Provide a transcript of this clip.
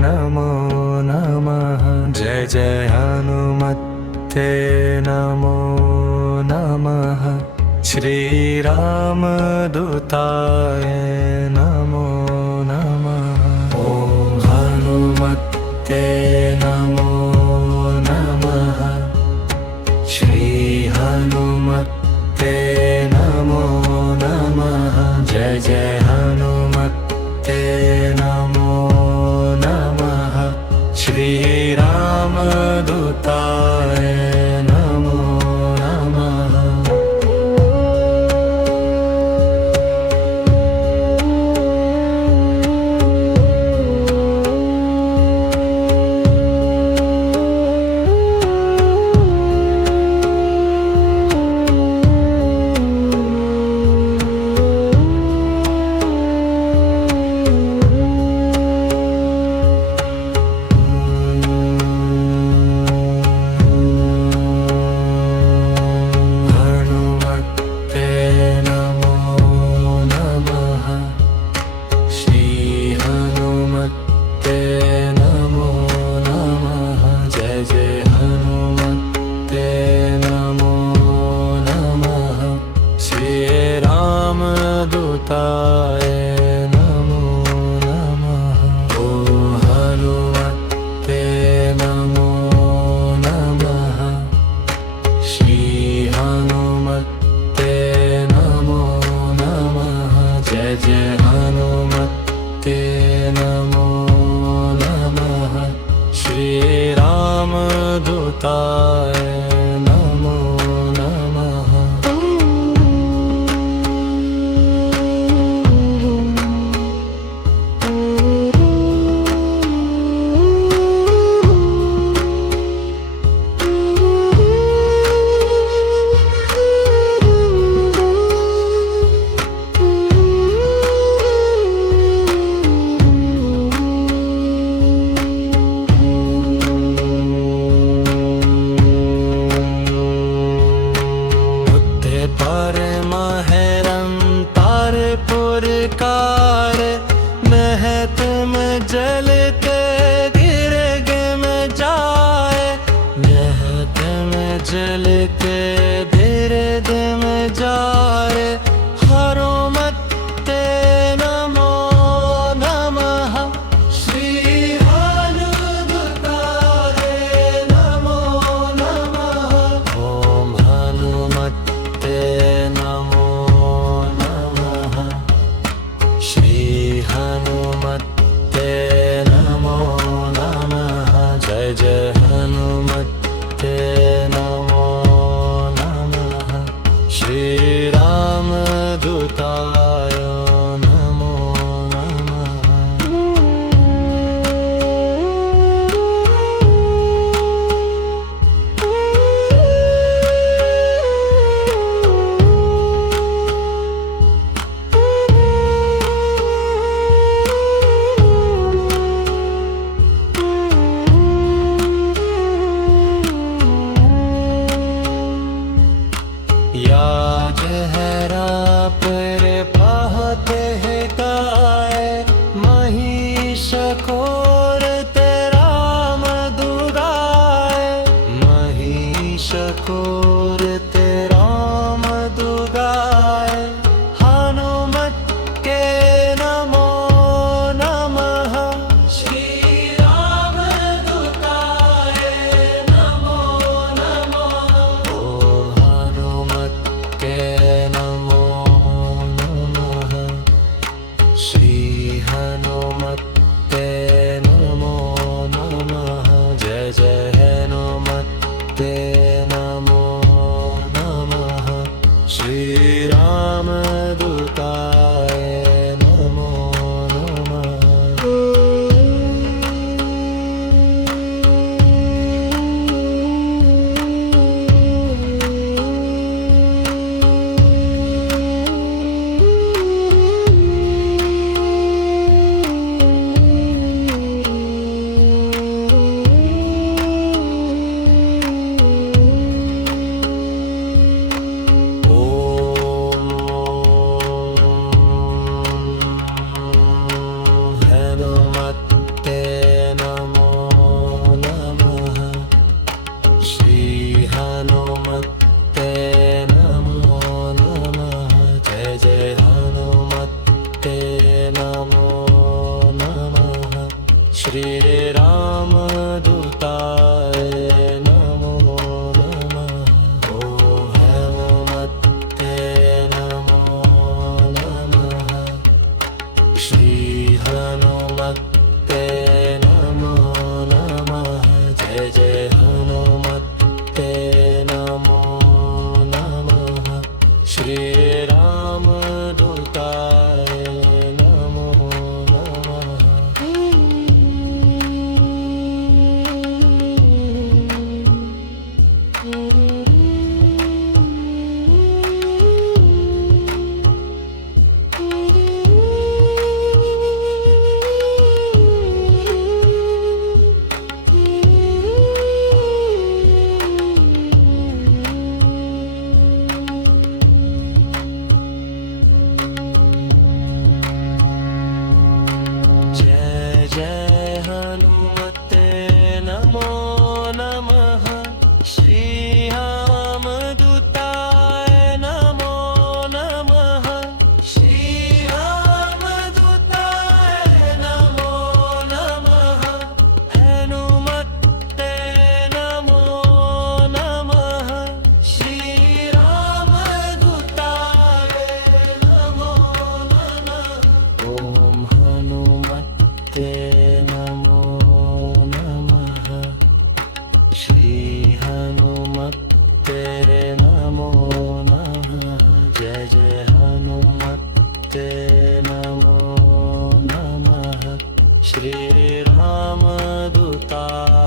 नमो नमः। जय जय हनुमते नमो नमः। श्री रामदूताय नमो नमः। ओम हनुमते नमो नमः। श्री हनुमते नमो नमः। जय जय हनुमते नमो नमः। श्री रामदूताय नमो नमः। रामदूताय नमो नमः। ओम हनुमते नमो नमः। श्री हनुमते नमो नमः। जय जय हनुमते नमो नमः। श्री रामदूताय नमो नमः। जल के गिरग में जाए, महत में जल के गिरग में जाए। हनुमते नमो नमः। श्री हनुमताय नमो नमः। ओम हनुमते नमो नमः। श्री हनुमते नमो नमः। जय जय हनुमते नमो नमः। श्री रामदूताय नमो नमः। याद है पर पाहते हैं गाय, महिष खोर तेरा मधुगाय। महिष खोर तेरा मधुगाय। हनुमत के नमो नमः। श्री रामदूताय नमो नमः। ओ हनुमत के नमो नमः। श्री हनुमते नमो नमः। जय जय हनुमते नमो नमः। श्री रामदूताय नमो नमः। शिवाय